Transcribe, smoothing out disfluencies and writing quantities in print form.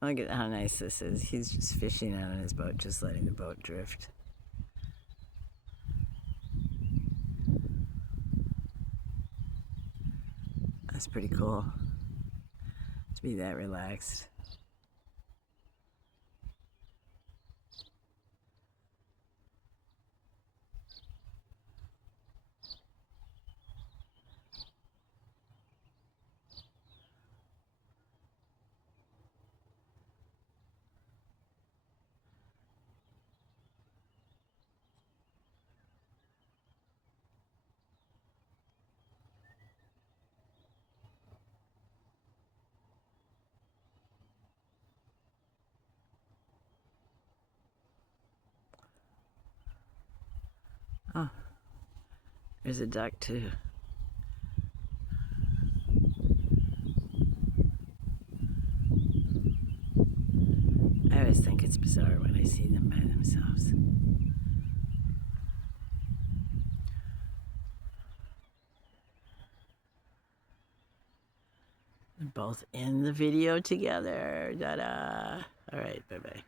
Look at how nice this is. He's just fishing out on his boat, just letting the boat drift. That's pretty cool to be that relaxed. Oh, there's a duck too. I always think it's bizarre when I see them by themselves. They're both in the video together. Ta-da! All right, bye-bye.